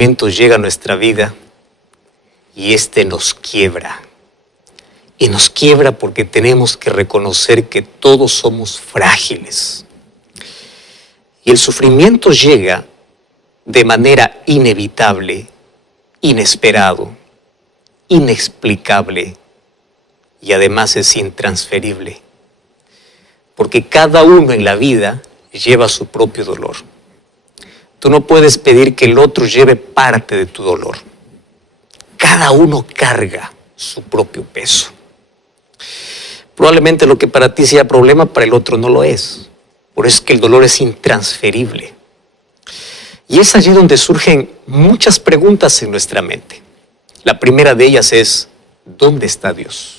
Momento llega a nuestra vida y nos quiebra. Y nos quiebra porque tenemos que reconocer que todos somos frágiles. Y el sufrimiento llega de manera inevitable, inesperado, inexplicable y además es intransferible. Porque cada uno en la vida lleva su propio dolor. Tú no puedes pedir que el otro lleve parte de tu dolor. Cada uno carga su propio peso. Probablemente lo que para ti sea problema, para el otro no lo es. Por eso es que el dolor es intransferible. Y es allí donde surgen muchas preguntas en nuestra mente. La primera de ellas es, ¿dónde está Dios?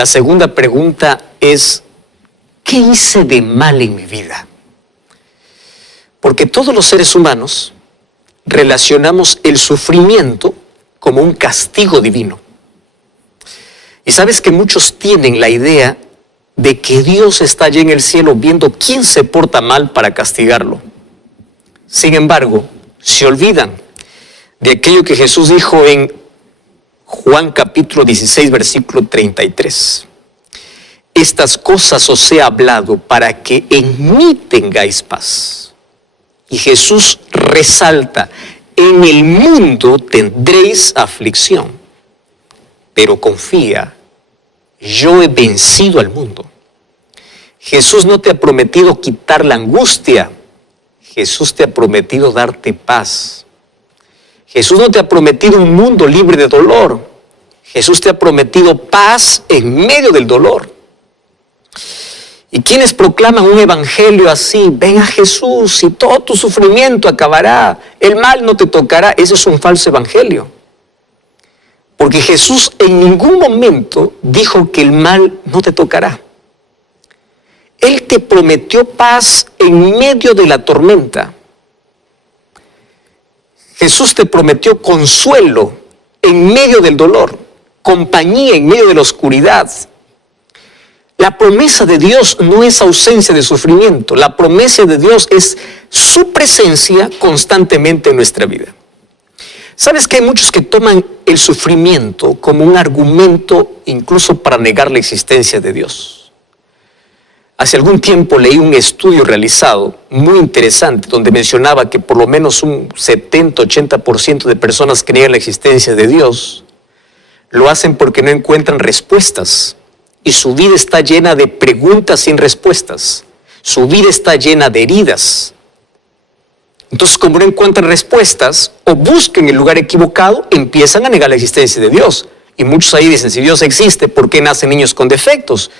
La segunda pregunta es, ¿qué hice de mal en mi vida? Porque todos los seres humanos relacionamos el sufrimiento como un castigo divino. Y sabes que muchos tienen la idea de que Dios está allí en el cielo viendo quién se porta mal para castigarlo. Sin embargo, se olvidan de aquello que Jesús dijo en Juan capítulo 16, versículo 33. Estas cosas os he hablado para que en mí tengáis paz. Y Jesús resalta, en el mundo tendréis aflicción, pero confía, yo he vencido al mundo. Jesús no te ha prometido quitar la angustia, Jesús te ha prometido darte paz. Jesús no te ha prometido un mundo libre de dolor. Jesús te ha prometido paz en medio del dolor. Y quienes proclaman un evangelio así, ven a Jesús y todo tu sufrimiento acabará, el mal no te tocará, ese es un falso evangelio. Porque Jesús en ningún momento dijo que el mal no te tocará. Él te prometió paz en medio de la tormenta. Jesús te prometió consuelo en medio del dolor, compañía en medio de la oscuridad. La promesa de Dios no es ausencia de sufrimiento, la promesa de Dios es su presencia constantemente en nuestra vida. ¿Sabes que hay muchos que toman el sufrimiento como un argumento incluso para negar la existencia de Dios? Hace algún tiempo leí un estudio realizado muy interesante donde mencionaba que por lo menos un 70-80% de personas que niegan la existencia de Dios lo hacen porque no encuentran respuestas y su vida está llena de preguntas sin respuestas. Su vida está llena de heridas. Entonces, como no encuentran respuestas o buscan el lugar equivocado, empiezan a negar la existencia de Dios. Y muchos ahí dicen, si Dios existe, ¿por qué nacen niños con defectos?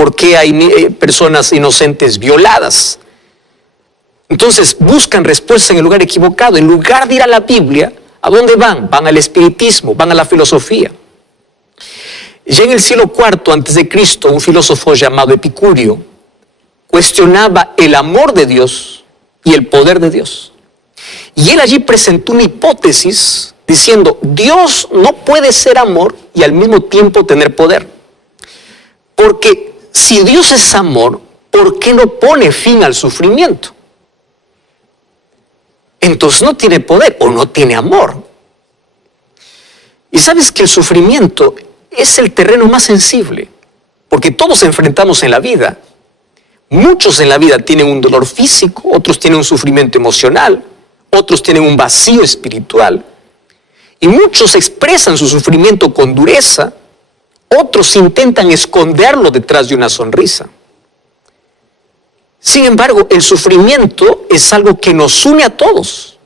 ¿Por qué hay personas inocentes violadas? Entonces buscan respuestas en el lugar equivocado. En lugar de ir a la Biblia, ¿a dónde van? Van al espiritismo, van a la filosofía. Ya en el siglo IV a.C., un filósofo llamado Epicurio cuestionaba el amor de Dios y el poder de Dios. Y él allí presentó una hipótesis diciendo, Dios no puede ser amor y al mismo tiempo tener poder. Porque si Dios es amor, ¿por qué no pone fin al sufrimiento? Entonces no tiene poder o no tiene amor. Y sabes que el sufrimiento es el terreno más sensible, porque todos enfrentamos en la vida. Muchos en la vida tienen un dolor físico, otros tienen un sufrimiento emocional, otros tienen un vacío espiritual, y muchos expresan su sufrimiento con dureza, otros intentan esconderlo detrás de una sonrisa. Sin embargo, el sufrimiento es algo que nos une a todos.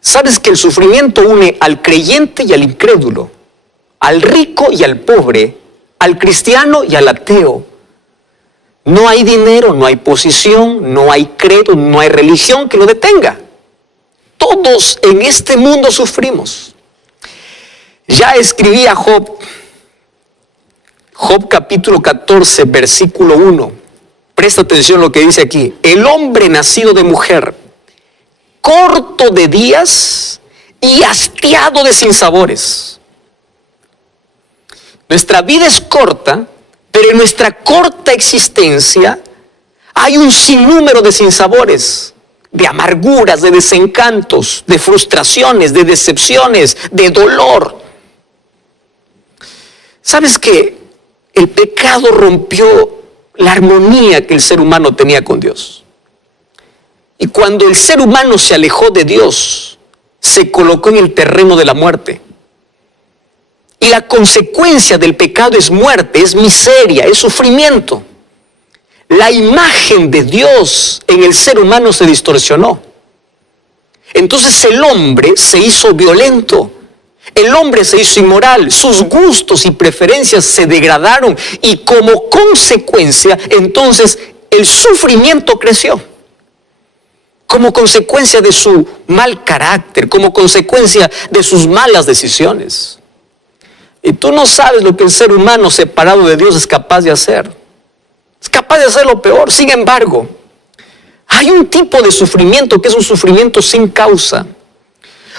Sabes que el sufrimiento une al creyente y al incrédulo, al rico y al pobre, al cristiano y al ateo. No hay dinero, no hay posición, no hay credo, no hay religión que lo detenga. Todos en este mundo sufrimos. Ya escribía Job capítulo 14, versículo 1. Presta atención a lo que dice aquí. El hombre nacido de mujer, corto de días y hastiado de sinsabores. Nuestra vida es corta, pero en nuestra corta existencia hay un sinnúmero de sinsabores, de amarguras, de desencantos, de frustraciones, de decepciones, de dolor. ¿Sabes qué? El pecado rompió la armonía que el ser humano tenía con Dios. Y cuando el ser humano se alejó de Dios, se colocó en el terreno de la muerte. Y la consecuencia del pecado es muerte, es miseria, es sufrimiento. La imagen de Dios en el ser humano se distorsionó. Entonces el hombre se hizo violento. El hombre se hizo inmoral, sus gustos y preferencias se degradaron y como consecuencia, entonces, el sufrimiento creció. Como consecuencia de su mal carácter, como consecuencia de sus malas decisiones. Y tú no sabes lo que el ser humano separado de Dios es capaz de hacer. Es capaz de hacer lo peor. Sin embargo, hay un tipo de sufrimiento que es un sufrimiento sin causa.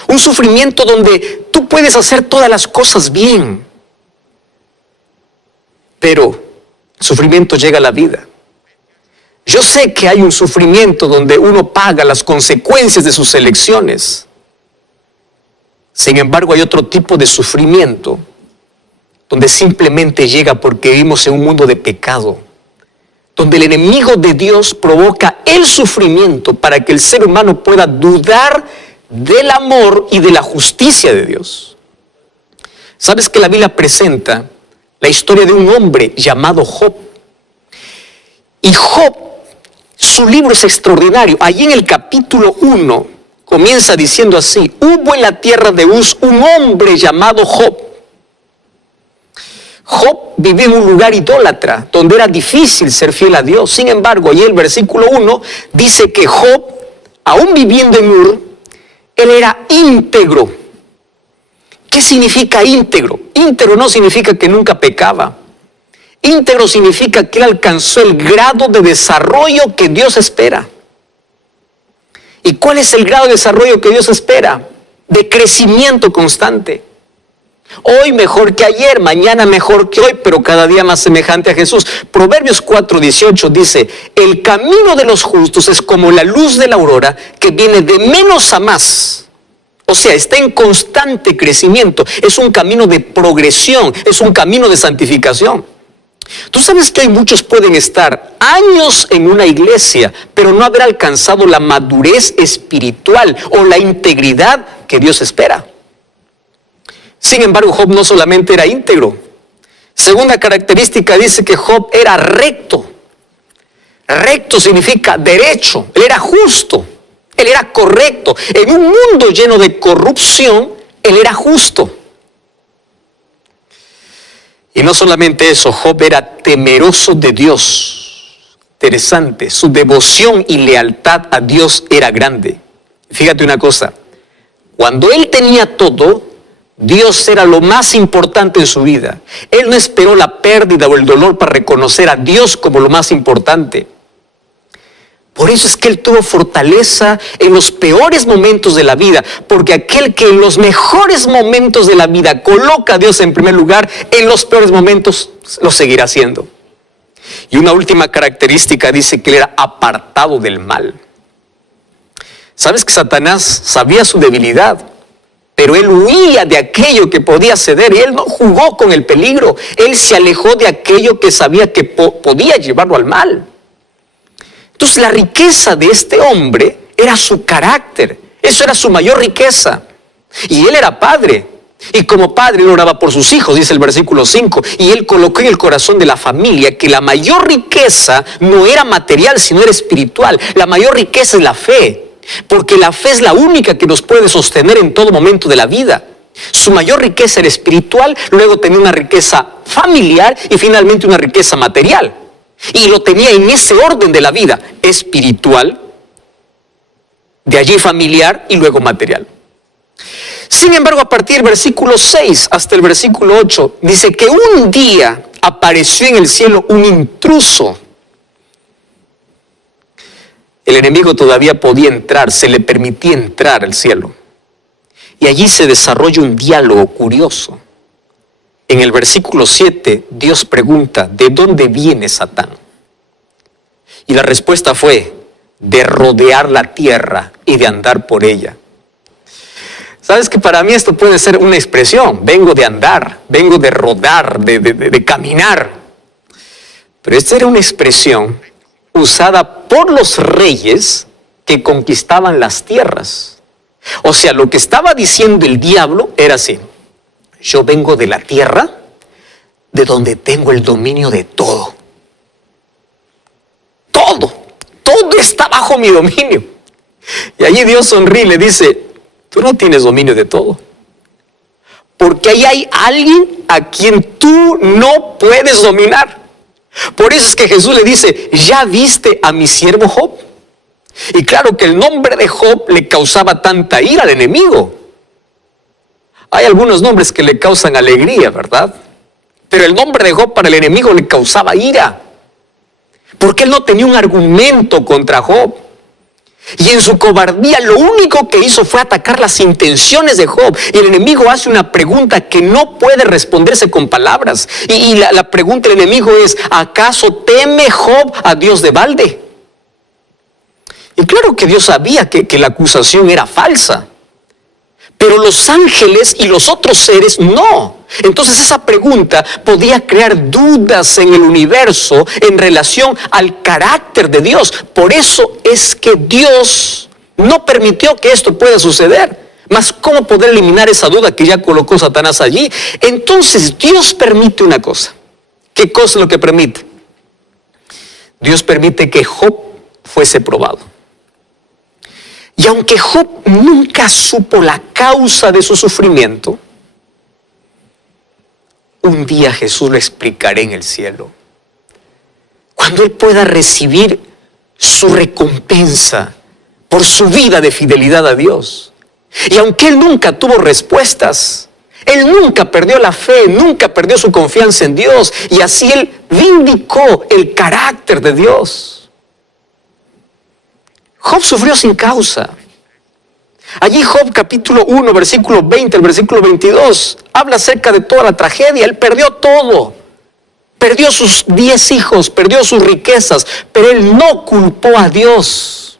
Un sufrimiento donde tú puedes hacer todas las cosas bien, pero el sufrimiento llega a la vida. Yo sé que hay un sufrimiento donde uno paga las consecuencias de sus elecciones. Sin embargo, hay otro tipo de sufrimiento donde simplemente llega porque vivimos en un mundo de pecado, donde el enemigo de Dios provoca el sufrimiento para que el ser humano pueda dudar del amor y de la justicia de Dios. ¿Sabes que la Biblia presenta la historia de un hombre llamado Job? Y Job, su libro es extraordinario. Allí en el capítulo 1 comienza diciendo así: hubo en la tierra de Uz un hombre llamado Job. Job vivía en un lugar idólatra, donde era difícil ser fiel a Dios. Sin embargo, allí el versículo 1 dice que Job, aún viviendo en Ur, él era íntegro. ¿Qué significa íntegro? Íntegro no significa que nunca pecaba. Íntegro significa que él alcanzó el grado de desarrollo que Dios espera. ¿Y cuál es el grado de desarrollo que Dios espera? De crecimiento constante. Hoy mejor que ayer, mañana mejor que hoy, pero cada día más semejante a Jesús. Proverbios 4:18 dice: el camino de los justos es como la luz de la aurora que viene de menos a más. O sea, está en constante crecimiento. Es un camino de progresión, es un camino de santificación. Tú sabes que hoy muchos pueden estar años en una iglesia, pero no haber alcanzado la madurez espiritual o la integridad que Dios espera. Sin embargo, Job no solamente era íntegro. Segunda característica dice que Job era recto. Recto significa derecho. Él era justo. Él era correcto. En un mundo lleno de corrupción, él era justo. Y no solamente eso, Job era temeroso de Dios. Interesante, su devoción y lealtad a Dios era grande. Fíjate una cosa, cuando él tenía todo, Dios era lo más importante en su vida. Él no esperó la pérdida o el dolor para reconocer a Dios como lo más importante. Por eso es que él tuvo fortaleza en los peores momentos de la vida, porque aquel que en los mejores momentos de la vida coloca a Dios en primer lugar, en los peores momentos lo seguirá haciendo. Y una última característica dice que él era apartado del mal. ¿Sabes que Satanás sabía su debilidad? Pero él huía de aquello que podía ceder y él no jugó con el peligro. Él se alejó de aquello que sabía que podía llevarlo al mal. Entonces la riqueza de este hombre era su carácter. Eso era su mayor riqueza. Y él era padre. Y como padre él oraba por sus hijos, dice el versículo 5. Y él colocó en el corazón de la familia que la mayor riqueza no era material, sino era espiritual. La mayor riqueza es la fe. Porque la fe es la única que nos puede sostener en todo momento de la vida. Su mayor riqueza era espiritual, luego tenía una riqueza familiar y finalmente una riqueza material. Y lo tenía en ese orden de la vida, espiritual, de allí familiar y luego material. Sin embargo, a partir del versículo 6 hasta el versículo 8, dice que un día apareció en el cielo un intruso. El enemigo todavía podía entrar, se le permitía entrar al cielo. Y allí se desarrolla un diálogo curioso. En el versículo 7, Dios pregunta, ¿de dónde viene Satán? Y la respuesta fue, de rodear la tierra y de andar por ella. ¿Sabes que para mí esto puede ser una expresión? Vengo de andar, vengo de rodar, de caminar. Pero esta era una expresión usada por los reyes que conquistaban las tierras. O sea, lo que estaba diciendo el diablo era así. Yo vengo de la tierra, de donde tengo el dominio de todo. Todo está bajo mi dominio. Y allí Dios sonríe y le dice, tú no tienes dominio de todo. Porque ahí hay alguien a quien tú no puedes dominar. Por eso es que Jesús le dice, ¿ya viste a mi siervo Job? Y claro que el nombre de Job le causaba tanta ira al enemigo. Hay algunos nombres que le causan alegría, ¿verdad? Pero el nombre de Job para el enemigo le causaba ira. Porque él no tenía un argumento contra Job. Y en su cobardía lo único que hizo fue atacar las intenciones de Job. Y el enemigo hace una pregunta que no puede responderse con palabras. Y la pregunta del enemigo es, ¿acaso teme Job a Dios de balde? Y claro que Dios sabía que la acusación era falsa. Pero los ángeles y los otros seres no. Entonces esa pregunta podía crear dudas en el universo en relación al carácter de Dios. Por eso es que Dios no permitió que esto pueda suceder. Mas ¿cómo poder eliminar esa duda que ya colocó Satanás allí? Entonces Dios permite una cosa. ¿Qué cosa es lo que permite? Dios permite que Job fuese probado. Y aunque Job nunca supo la causa de su sufrimiento, un día Jesús lo explicará en el cielo. Cuando él pueda recibir su recompensa por su vida de fidelidad a Dios. Y aunque él nunca tuvo respuestas, él nunca perdió la fe, nunca perdió su confianza en Dios. Y así él vindicó el carácter de Dios. Job sufrió sin causa. Allí Job capítulo 1, versículo 20 al versículo 22, habla acerca de toda la tragedia. Él perdió todo. Perdió sus 10 hijos, perdió sus riquezas, pero él no culpó a Dios.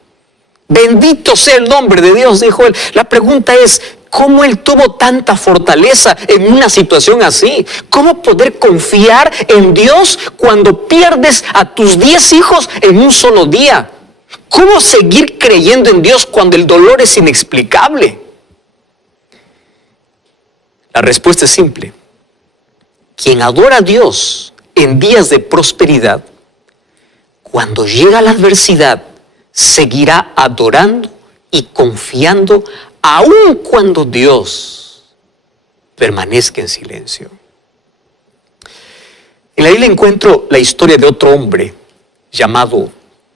Bendito sea el nombre de Dios, dijo él. La pregunta es, ¿cómo él tuvo tanta fortaleza en una situación así? ¿Cómo poder confiar en Dios cuando pierdes a tus 10 hijos en un solo día? ¿Cómo seguir creyendo en Dios cuando el dolor es inexplicable? La respuesta es simple. Quien adora a Dios en días de prosperidad, cuando llega la adversidad, seguirá adorando y confiando aun cuando Dios permanezca en silencio. En la Biblia encuentro la historia de otro hombre llamado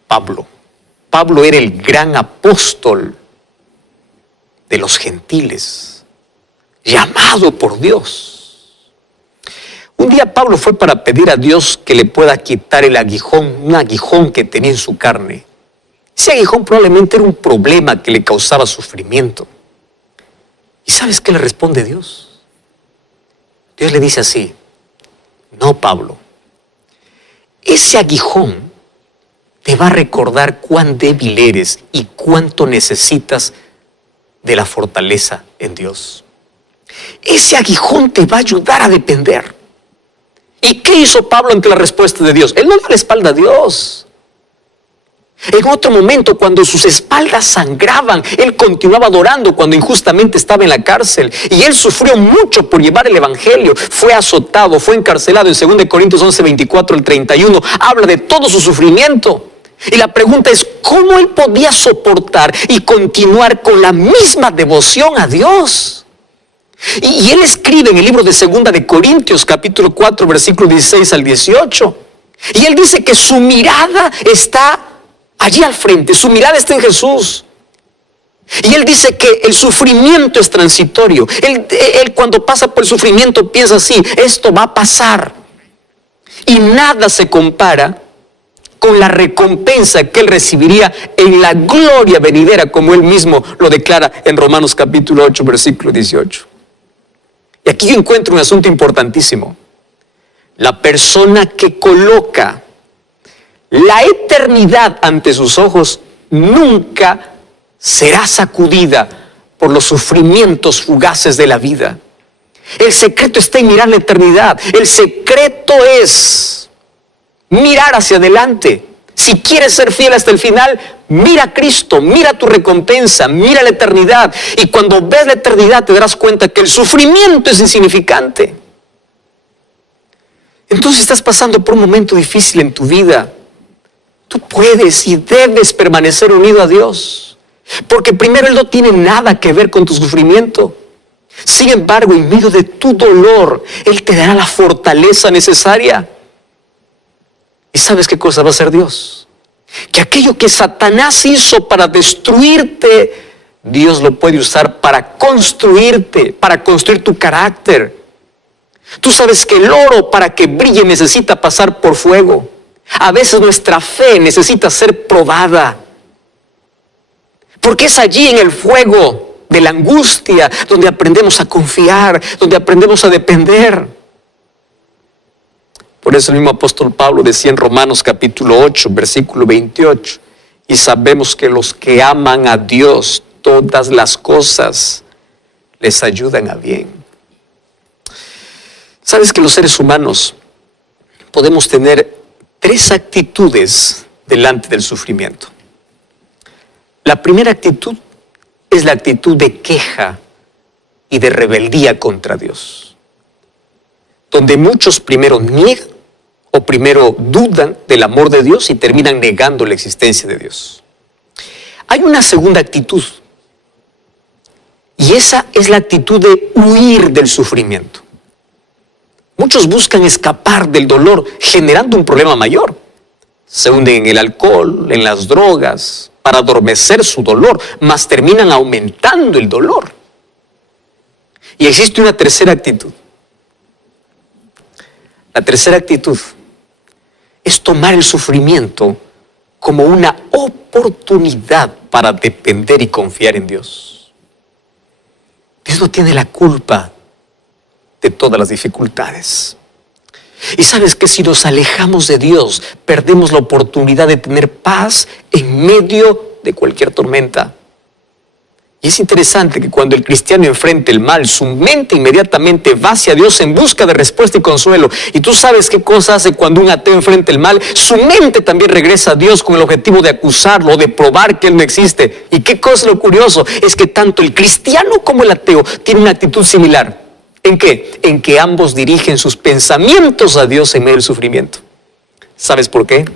Pablo. Pablo era el gran apóstol de los gentiles, llamado por Dios. Un día Pablo fue para pedir a Dios que le pueda quitar el aguijón, un aguijón que tenía en su carne. Ese aguijón probablemente era un problema que le causaba sufrimiento. ¿Y sabes qué le responde Dios? Dios le dice así, no, Pablo, ese aguijón te va a recordar cuán débil eres y cuánto necesitas de la fortaleza en Dios. Ese aguijón te va a ayudar a depender. ¿Y qué hizo Pablo ante la respuesta de Dios? Él no dio la espalda a Dios. En otro momento, cuando sus espaldas sangraban, Él continuaba adorando cuando injustamente estaba en la cárcel. Y Él sufrió mucho por llevar el Evangelio. Fue azotado, fue encarcelado. En 2 Corintios 11, 24 al 31, habla de todo su sufrimiento. Y la pregunta es, ¿cómo Él podía soportar y continuar con la misma devoción a Dios? Y Él escribe en el libro de 2 Corintios, capítulo 4, versículo 16 al 18. Y Él dice que su mirada está allí al frente, su mirada está en Jesús. Y Él dice que el sufrimiento es transitorio. Él cuando pasa por el sufrimiento piensa así, esto va a pasar. Y nada se compara con la recompensa que Él recibiría en la gloria venidera, como Él mismo lo declara en Romanos capítulo 8, versículo 18. Y aquí yo encuentro un asunto importantísimo. La persona que coloca la eternidad ante sus ojos nunca será sacudida por los sufrimientos fugaces de la vida. El secreto está en mirar la eternidad. El secreto es mirar hacia adelante. Si quieres ser fiel hasta el final, mira a Cristo, mira tu recompensa, mira la eternidad. Y cuando ves la eternidad te darás cuenta que el sufrimiento es insignificante. Entonces estás pasando por un momento difícil en tu vida. Tú puedes y debes permanecer unido a Dios, porque primero Él no tiene nada que ver con tu sufrimiento. Sin embargo, en medio de tu dolor, Él te dará la fortaleza necesaria. ¿Y sabes qué cosa va a hacer Dios? Que aquello que Satanás hizo para destruirte, Dios lo puede usar para construirte, para construir tu carácter. Tú sabes que el oro, para que brille, necesita pasar por fuego. A veces nuestra fe necesita ser probada, porque es allí en el fuego de la angustia donde aprendemos a confiar, donde aprendemos a depender. Por eso el mismo apóstol Pablo decía en Romanos capítulo 8, versículo 28, y sabemos que los que aman a Dios, todas las cosas les ayudan a bien. ¿Sabes que los seres humanos podemos tener 3 actitudes delante del sufrimiento? La primera actitud es la actitud de queja y de rebeldía contra Dios, donde muchos primero niegan o primero dudan del amor de Dios y terminan negando la existencia de Dios. Hay una segunda actitud, y esa es la actitud de huir del sufrimiento. Muchos buscan escapar del dolor generando un problema mayor. Se hunden en el alcohol, en las drogas, para adormecer su dolor, mas terminan aumentando el dolor. Y existe una tercera actitud. La tercera actitud es tomar el sufrimiento como una oportunidad para depender y confiar en Dios. Dios no tiene la culpa de todas las dificultades. Y sabes que si nos alejamos de Dios, perdemos la oportunidad de tener paz en medio de cualquier tormenta. Y es interesante que cuando el cristiano enfrenta el mal, su mente inmediatamente va hacia Dios en busca de respuesta y consuelo. Y tú sabes qué cosa hace cuando un ateo enfrenta el mal. Su mente también regresa a Dios con el objetivo de acusarlo, de probar que Él no existe. Y qué cosa lo curioso es que tanto el cristiano como el ateo tienen una actitud similar. ¿En qué? En que ambos dirigen sus pensamientos a Dios en medio del sufrimiento. ¿Sabes por qué?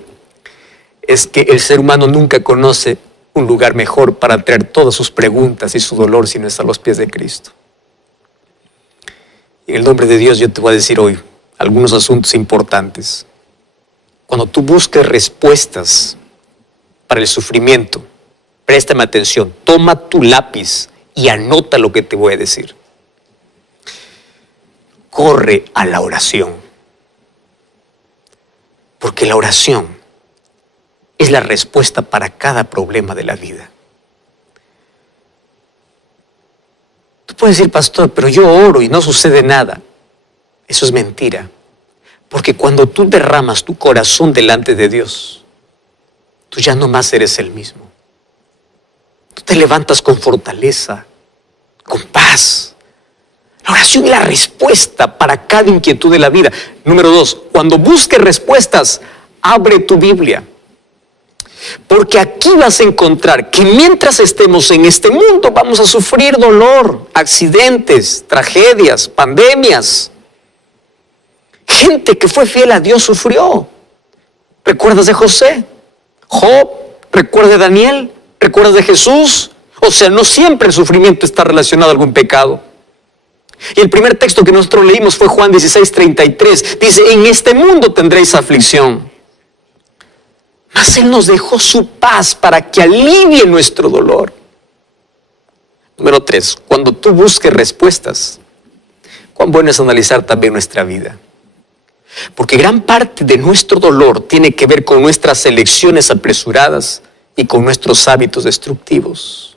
Es que el ser humano nunca conoce un lugar mejor para traer todas sus preguntas y su dolor si no está a los pies de Cristo. Y en el nombre de Dios yo te voy a decir hoy algunos asuntos importantes. Cuando tú busques respuestas para el sufrimiento, préstame atención, toma tu lápiz y anota lo que te voy a decir. Corre a la oración, porque la oración es la respuesta para cada problema de la vida. Tú puedes decir, pastor, pero yo oro y no sucede nada. Eso es mentira, porque cuando tú derramas tu corazón delante de Dios, tú ya no más eres el mismo. Tú te levantas con fortaleza, con paz. La oración es la respuesta para cada inquietud de la vida. Número 2, cuando busques respuestas, abre tu Biblia. Porque aquí vas a encontrar que mientras estemos en este mundo vamos a sufrir dolor, accidentes, tragedias, pandemias. Gente que fue fiel a Dios sufrió. ¿Recuerdas de José? Job, ¿recuerdas de Daniel? ¿Recuerdas de Jesús? O sea, no siempre el sufrimiento está relacionado a algún pecado. Y el primer texto que nosotros leímos fue Juan 16:33. Dice, en este mundo tendréis aflicción. Mas Él nos dejó su paz para que alivie nuestro dolor. Número 3, cuando tú busques respuestas, cuán bueno es analizar también nuestra vida. Porque gran parte de nuestro dolor tiene que ver con nuestras elecciones apresuradas y con nuestros hábitos destructivos.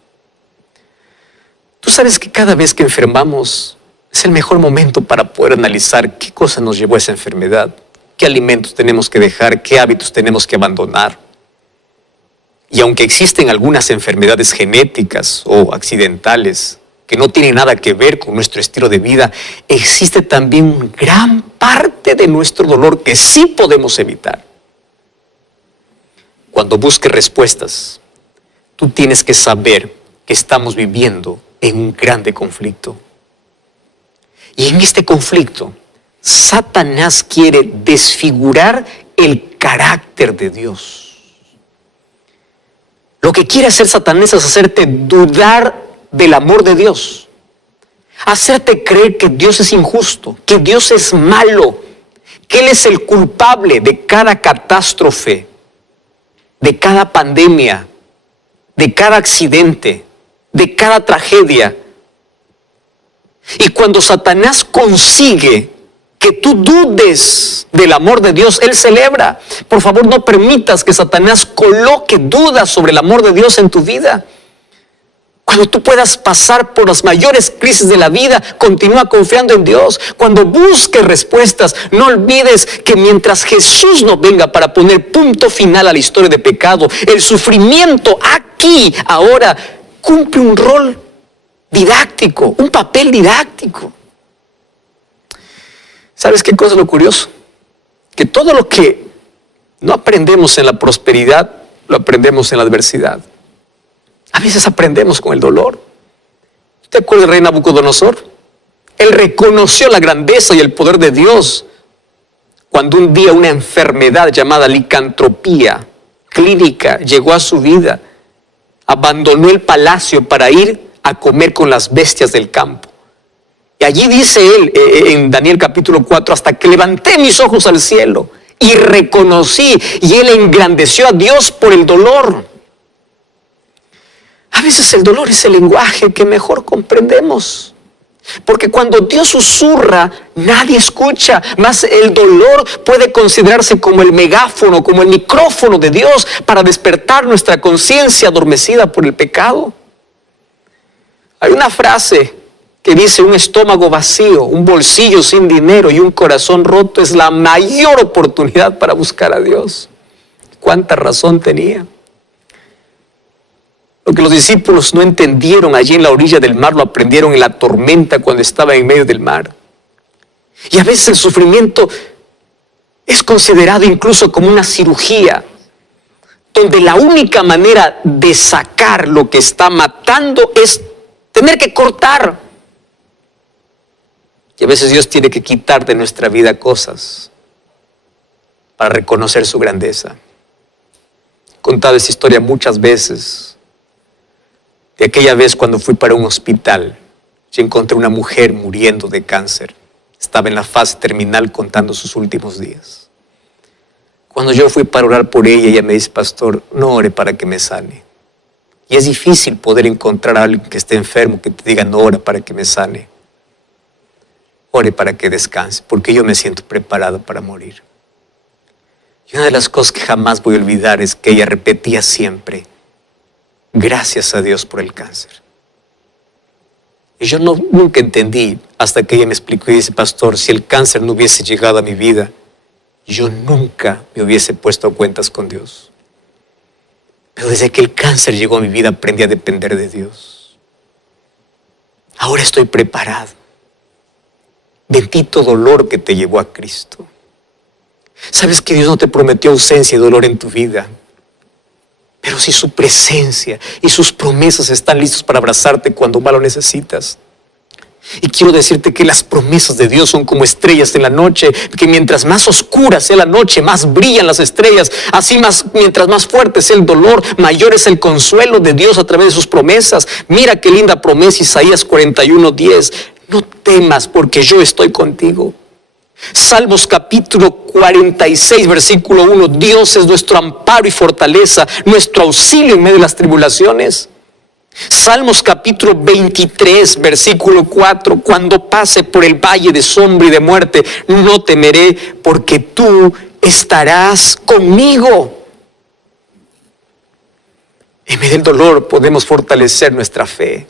Tú sabes que cada vez que enfermamos es el mejor momento para poder analizar qué cosa nos llevó a esa enfermedad, qué alimentos tenemos que dejar, qué hábitos tenemos que abandonar. Y aunque existen algunas enfermedades genéticas o accidentales que no tienen nada que ver con nuestro estilo de vida, existe también gran parte de nuestro dolor que sí podemos evitar. Cuando busques respuestas, tú tienes que saber que estamos viviendo en un grande conflicto. Y en este conflicto, Satanás quiere desfigurar el carácter de Dios. Lo que quiere hacer Satanás es hacerte dudar del amor de Dios. Hacerte creer que Dios es injusto, que Dios es malo, que Él es el culpable de cada catástrofe, de cada pandemia, de cada accidente, de cada tragedia. Y cuando Satanás consigue que tú dudes del amor de Dios, Él celebra. Por favor, no permitas que Satanás coloque dudas sobre el amor de Dios en tu vida. Cuando tú puedas pasar por las mayores crisis de la vida, continúa confiando en Dios. Cuando busques respuestas, no olvides que mientras Jesús no venga para poner punto final a la historia de pecado, el sufrimiento aquí, ahora, cumple un rol didáctico, un papel didáctico. ¿Sabes qué cosa es lo curioso? Que todo lo que no aprendemos en la prosperidad, lo aprendemos en la adversidad. A veces aprendemos con el dolor. ¿Te acuerdas del rey Nabucodonosor? Él reconoció la grandeza y el poder de Dios cuando un día una enfermedad llamada licantropía clínica llegó a su vida. Abandonó el palacio para ir a comer con las bestias del campo. Y allí dice él en Daniel capítulo 4, hasta que levanté mis ojos al cielo y reconocí, y él engrandeció a Dios por el dolor. A veces el dolor es el lenguaje que mejor comprendemos. Porque cuando Dios susurra, nadie escucha. Más el dolor puede considerarse como el megáfono, como el micrófono de Dios para despertar nuestra conciencia adormecida por el pecado. Hay una frase que dice: un estómago vacío, un bolsillo sin dinero y un corazón roto es la mayor oportunidad para buscar a Dios. ¿Cuánta razón tenía? Lo que los discípulos no entendieron allí en la orilla del mar, lo aprendieron en la tormenta cuando estaba en medio del mar. Y a veces el sufrimiento es considerado incluso como una cirugía, donde la única manera de sacar lo que está matando es tener que cortar. Y a veces Dios tiene que quitar de nuestra vida cosas para reconocer su grandeza. He contado esta historia muchas veces. De aquella vez cuando fui para un hospital, yo encontré una mujer muriendo de cáncer. Estaba en la fase terminal contando sus últimos días. Cuando yo fui para orar por ella, ella me dice: pastor, no ore para que me sane. Y es difícil poder encontrar a alguien que esté enfermo que te diga: no ora para que me sane. Ore para que descanse, porque yo me siento preparado para morir. Y una de las cosas que jamás voy a olvidar es que ella repetía siempre: gracias a Dios por el cáncer. Y yo nunca entendí hasta que ella me explicó y dice: pastor, si el cáncer no hubiese llegado a mi vida, yo nunca me hubiese puesto a cuentas con Dios. Pero desde que el cáncer llegó a mi vida, aprendí a depender de Dios. Ahora estoy preparado. Bendito dolor que te llevó a Cristo. ¿Sabes que Dios no te prometió ausencia y dolor en tu vida? Pero si su presencia y sus promesas están listos para abrazarte cuando más lo necesitas. Y quiero decirte que las promesas de Dios son como estrellas en la noche, que mientras más oscura sea la noche, más brillan las estrellas. Así mientras más fuerte sea el dolor, mayor es el consuelo de Dios a través de sus promesas. Mira qué linda promesa, Isaías 41:10. No temas porque yo estoy contigo. Salmos capítulo 46, versículo 1. Dios es nuestro amparo y fortaleza, nuestro auxilio en medio de las tribulaciones. Salmos capítulo 23, versículo 4. Cuando pase por el valle de sombra y de muerte, no temeré, porque tú estarás conmigo. En medio del dolor podemos fortalecer nuestra fe.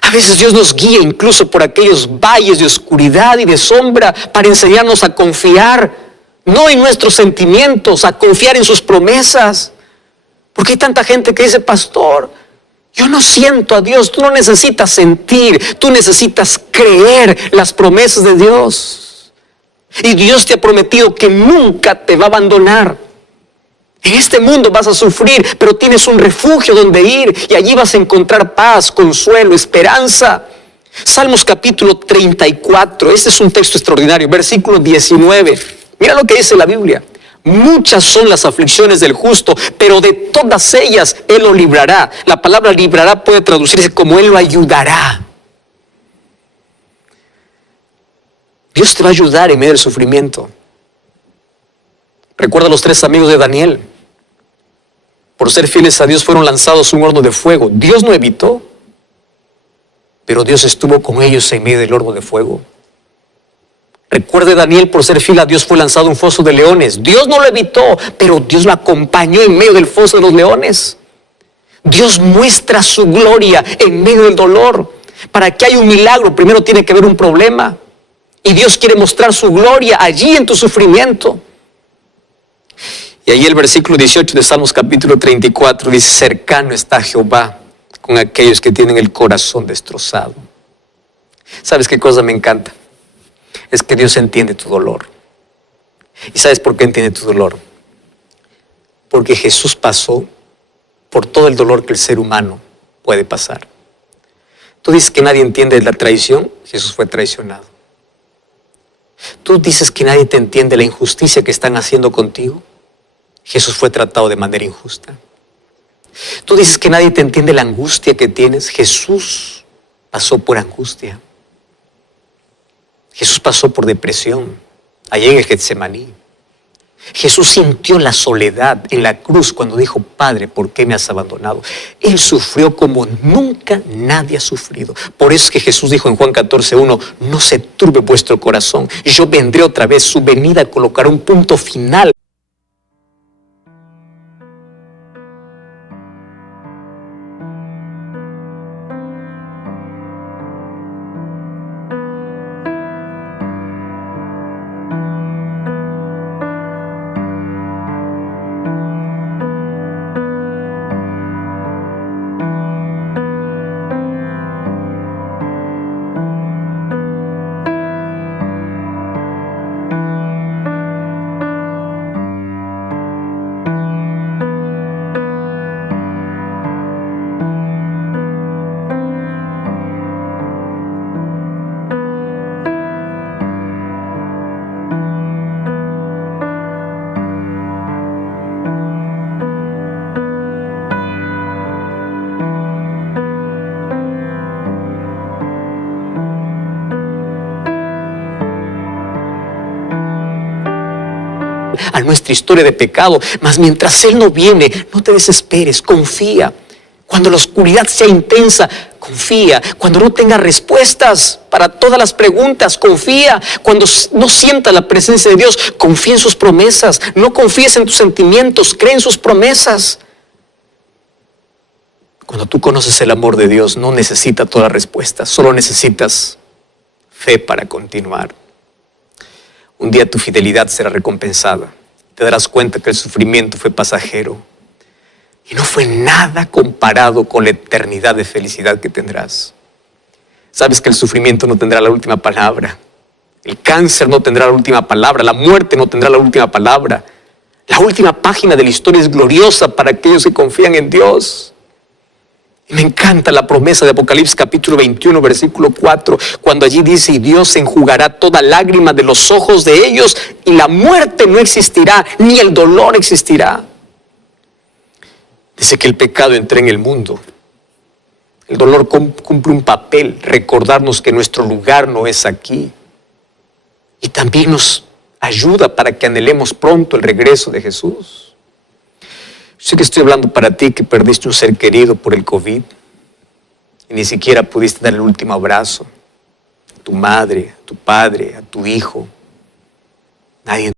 A veces Dios nos guía incluso por aquellos valles de oscuridad y de sombra para enseñarnos a confiar, no en nuestros sentimientos, a confiar en sus promesas. Porque hay tanta gente que dice, pastor, yo no siento a Dios. Tú no necesitas sentir, tú necesitas creer las promesas de Dios. Y Dios te ha prometido que nunca te va a abandonar. En este mundo vas a sufrir, pero tienes un refugio donde ir y allí vas a encontrar paz, consuelo, esperanza. Salmos capítulo 34, este es un texto extraordinario, versículo 19. Mira lo que dice la Biblia. Muchas son las aflicciones del justo, pero de todas ellas Él lo librará. La palabra librará puede traducirse como Él lo ayudará. Dios te va a ayudar en medio del sufrimiento. Recuerda a los 3 amigos de Daniel. Por ser fieles a Dios fueron lanzados a un horno de fuego. Dios no evitó, pero Dios estuvo con ellos en medio del horno de fuego. Recuerde, Daniel, por ser fiel a Dios fue lanzado a un foso de leones. Dios no lo evitó, pero Dios lo acompañó en medio del foso de los leones. Dios muestra su gloria en medio del dolor. Para que haya un milagro, primero tiene que haber un problema. Y Dios quiere mostrar su gloria allí en tu sufrimiento. Y ahí el versículo 18 de Salmos capítulo 34 dice, cercano está Jehová con aquellos que tienen el corazón destrozado. ¿Sabes qué cosa me encanta? Es que Dios entiende tu dolor. ¿Y sabes por qué entiende tu dolor? Porque Jesús pasó por todo el dolor que el ser humano puede pasar. Tú dices que nadie entiende la traición, Jesús fue traicionado. Tú dices que nadie te entiende la injusticia que están haciendo contigo, Jesús fue tratado de manera injusta. Tú dices que nadie te entiende la angustia que tienes, Jesús pasó por angustia. Jesús pasó por depresión, allá en el Getsemaní. Jesús sintió la soledad en la cruz cuando dijo, Padre, ¿por qué me has abandonado? Él sufrió como nunca nadie ha sufrido. Por eso es que Jesús dijo en Juan 14:1, no se turbe vuestro corazón. Yo vendré otra vez, su venida colocará un punto final. A nuestra historia de pecado, mas mientras Él no viene, no te desesperes, confía. Cuando la oscuridad sea intensa, confía. Cuando no tengas respuestas para todas las preguntas, confía. Cuando no sientas la presencia de Dios, confía en sus promesas. No confíes en tus sentimientos, cree en sus promesas. Cuando tú conoces el amor de Dios, no necesitas todas las respuestas, solo necesitas fe para continuar. Un día tu fidelidad será recompensada. Te darás cuenta que el sufrimiento fue pasajero y no fue nada comparado con la eternidad de felicidad que tendrás. Sabes que el sufrimiento no tendrá la última palabra. El cáncer no tendrá la última palabra. La muerte no tendrá la última palabra. La La última página de la historia es gloriosa para aquellos que confían en Dios. Y me encanta la promesa de Apocalipsis capítulo 21, versículo 4, cuando allí dice: y Dios enjugará toda lágrima de los ojos de ellos, y la muerte no existirá, ni el dolor existirá. Desde que el pecado entró en el mundo, el dolor cumple un papel, recordarnos que nuestro lugar no es aquí. Y también nos ayuda para que anhelemos pronto el regreso de Jesús. Sé que estoy hablando para ti que perdiste un ser querido por el COVID y ni siquiera pudiste dar el último abrazo a tu madre, a tu padre, a tu hijo. Nadie